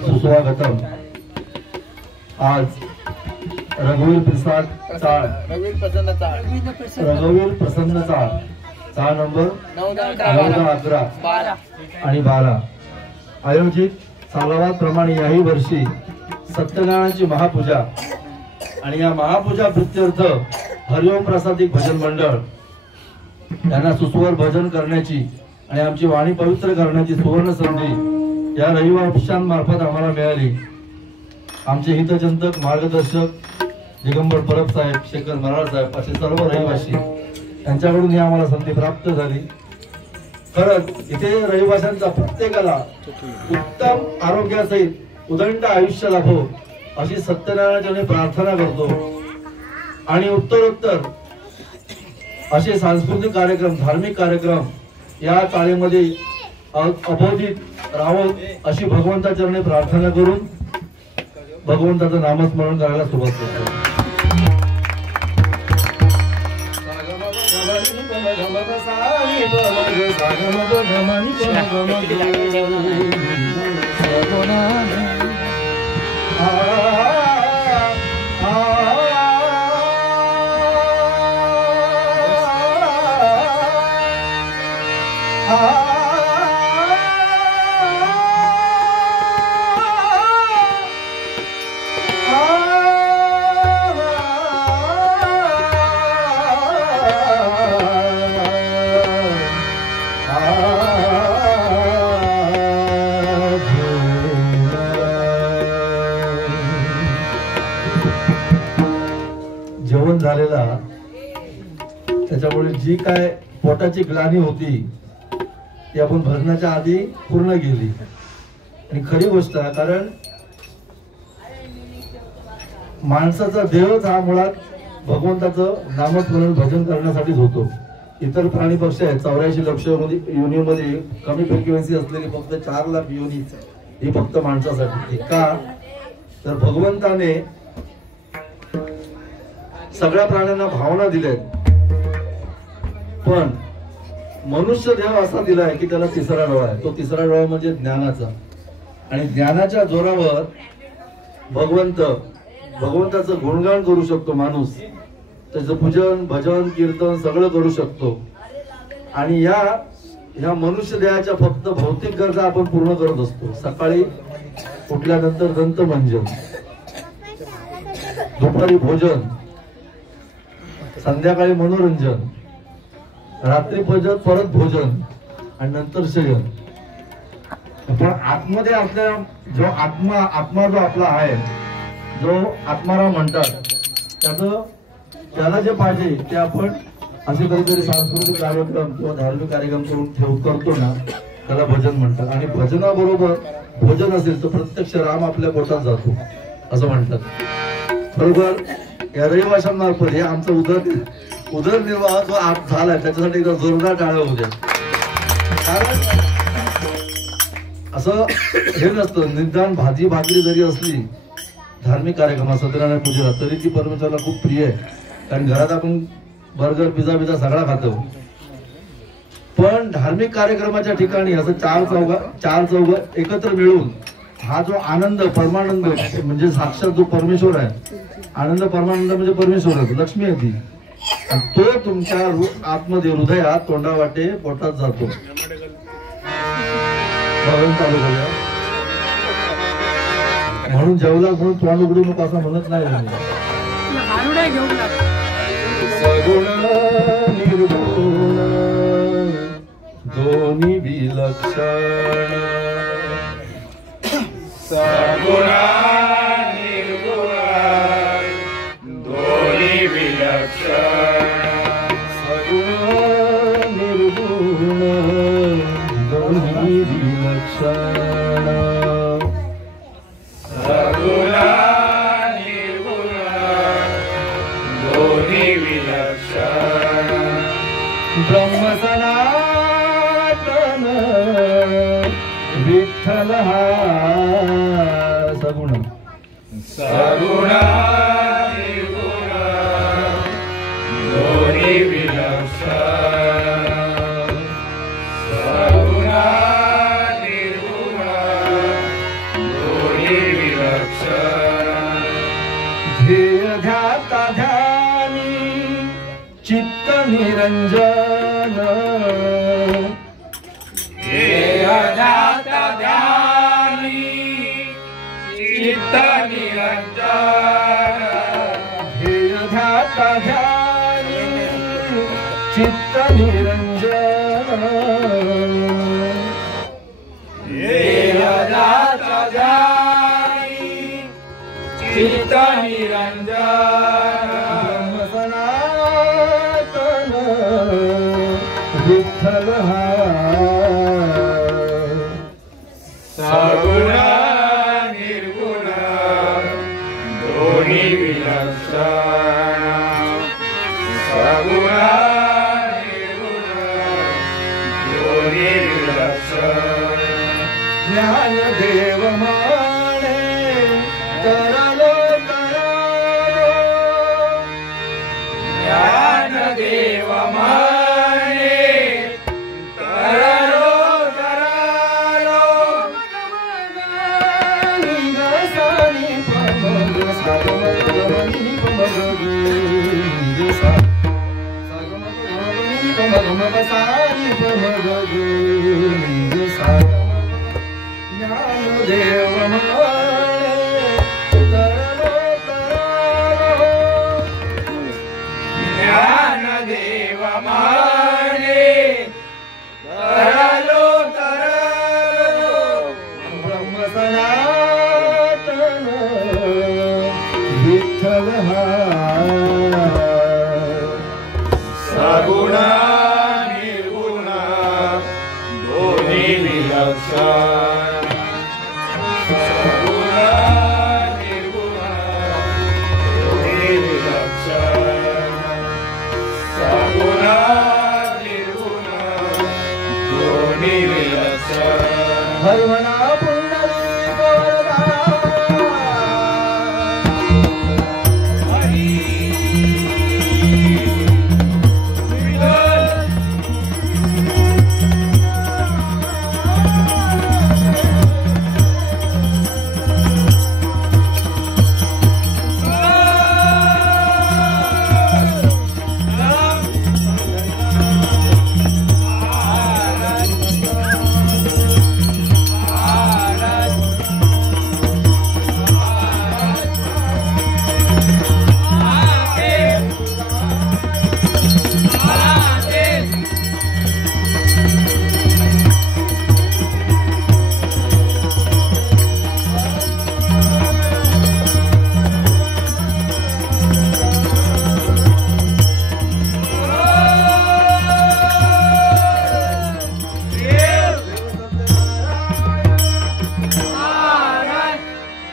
सुस्वागतम। आज रघुवीर प्रसाद चाळ, रघुवीर प्रसन्न चाळ, चाळ नंबर 9, 11, 12 आयोजित सालावाप्रमाणे याही वर्षी सत्यनारायणाची महापूजा आणि या महापूजा प्रित्यर्थ हरिओम प्रसादिक भजन मंडळ यांना सुस्वर भजन करण्याची आणि आमची वाणी पवित्र करण्याची सुवर्ण संधी या रविवारमार्फत आम्हाला मिळाली। आमचे हितचिंतक मार्गदर्शक दिगंबर परब साहेब, शेखर मराळ साहेब असे सर्व रहिवासी यांच्याकडून ही आम्हाला संधी प्राप्त झाली। खरंच इथे रहिवाशांचा प्रत्येकाला उत्तम आरोग्यासहित उदंड आयुष्य लाभो अशी सत्यनारायणाची प्रार्थना करतो आणि उत्तरोत्तर असे सांस्कृतिक कार्यक्रम, धार्मिक कार्यक्रम या चाळीमध्ये अबोधित राहावं अशी भगवंताचरणी प्रार्थना करून भगवंताचं नामस्मरण करायला सुरुवात करतो। जेवण झालेला त्याच्यामुळे जी काय पोटाची ग्लानी होती ती आपण भजनाच्या आधी पूर्ण केली आणि खरी गोष्ट आहे, कारण माणसाचा देहच हा मुळात भगवंताचं नामस्मरण भजन करण्यासाठीच होतो। इतर प्राणी पक्षी आहेत 84 लक्ष योनीमध्ये कमी फ्रिक्वेन्सी असलेली फक्त 4 लाख योनी ही फक्त माणसासाठी का, तर भगवंताने सगळ्या प्राण्यांना भावना दिल्यात पण मनुष्य देह असा दिलाय की त्याला तिसरा डोळा आहे। तो तिसरा डोळा म्हणजे ज्ञानाचा आणि ज्ञानाच्या जोरावर भगवंताचं गुणगान करू शकतो माणूस, त्याचं पूजन भजन कीर्तन सगळं करू शकतो आणि या मनुष्य देहाच्या फक्त भौतिक गरजा आपण पूर्ण करत असतो। सकाळी उठल्यानंतर दंत मंजन, दुपारी भोजन, संध्याकाळी मनोरंजन, रात्री परत भोजन आणि नंतर शयन। पण आतमध्ये आपल्या जो आत्मा जो आपला आहे, जो आत्माराम म्हणतात, त्याला जे पाहिजे ते आपण असे कधीतरी सांस्कृतिक कार्यक्रम किंवा धार्मिक कार्यक्रम करून करतो ना, त्याला भजन म्हणतात आणि भजनाबरोबर भोजन असेल तर प्रत्यक्ष राम आपल्या पोटात जातो असं म्हणतात। बरोबर या रहिवाशांमार्फत हे आमचा उदरनिर्वाह जो आज झालाय त्याच्यासाठी एकदा जोरदार टाळ्या होऊ द्या। कारण असं हे नसतं, निदान भाजी भाकरी जरी असली धार्मिक कार्यक्रम सत्यनारायण पूजेला तरी ती परमेश्वराला खूप प्रिय आहे, कारण घरात आपण बर्गर पिझ्झा सगळा खातो, पण धार्मिक कार्यक्रमाच्या ठिकाणी असं चार चौघ एकत्र मिळून हा जो आनंद परमानंद म्हणजे साक्षात जो परमेश्वर आहे, आनंद परमानंद म्हणजे परमेश्वर आहे, लक्ष्मी आहे ती, तो तुमच्या आतमध्ये हृदयात तोंडा वाटे पोटात जातो। चालू करूया म्हणून जेवला म्हणून तोंड उघडू नको असं म्हणत नाही। सगुण निर्गुण दोन्ही विलक्षण, सगुण निर्गुण दोन्ही विलक्षण, सगुण निर्गुण दोन्ही विलक्षण, सगुण निर्गुण दोन्ही विलक्षण ब्रह्म सनातन विठ्ठल हा सगुण सगुण निर्गुण दोन्ही विलक्षण सगुण निर्गुण दोन्ही विलक्षण ध्येय ध्याता ध्यानी चित्त निरंजन ध्येय ध्याता ध्यानी चित्त निरंजन ध्येय ध्याता ध्यानी चित्त निरंजन ध्येय ध्याता ध्यानी चित्त निरंजन सनातन विठ्ठल हा सगुण निर्गुण दोन्ही विलक्षण सगुण निर्गुण दोन्ही विलक्षण ज्ञानदेव माने तरलो तरलो ज्ञानदेव माने तरलो तरलो निगसानी पमग सागमगमनी पमगगु निगसा सागमगमनी पमगमसानी पमगगु निगसा ज्ञानदेव माने तरलो तरलो ज्ञानदेव माने तरलो तरलो ब्रह्म सनातन विठ्ठल हा सगुण निर्गुण दोन्ही विलक्षण सगुण निर्गुण दोन्ही विलक्षण सगुण निर्गुण दोन्ही विलक्षण हरिमना